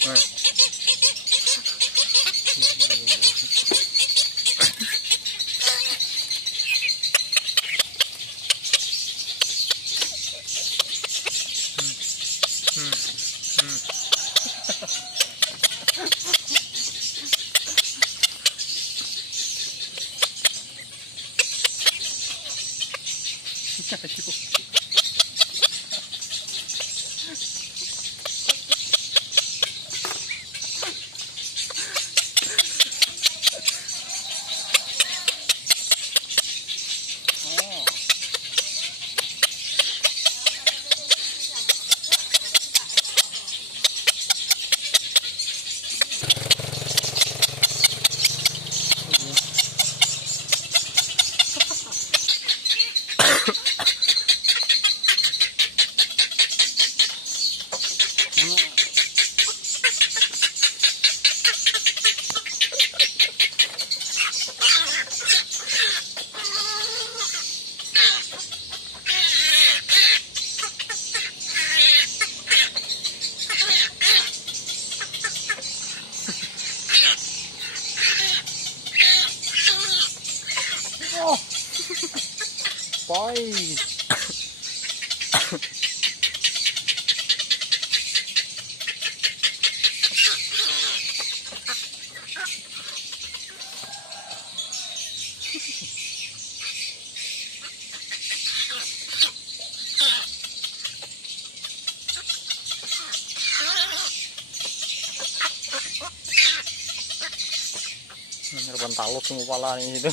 Nah. Oh, boy. Ngerban talut semua pala ini itu.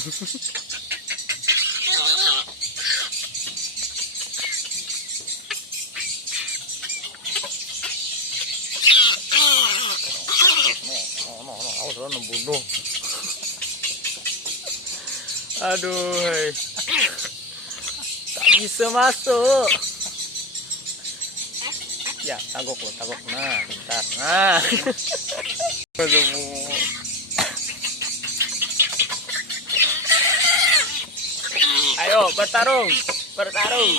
No, membunuh. Aduh, hei. Tak bisa masuk. Ya, tagok lo, tagok. Nah, bentar. Nah. Aduh. Ayo bertarung, bertarung.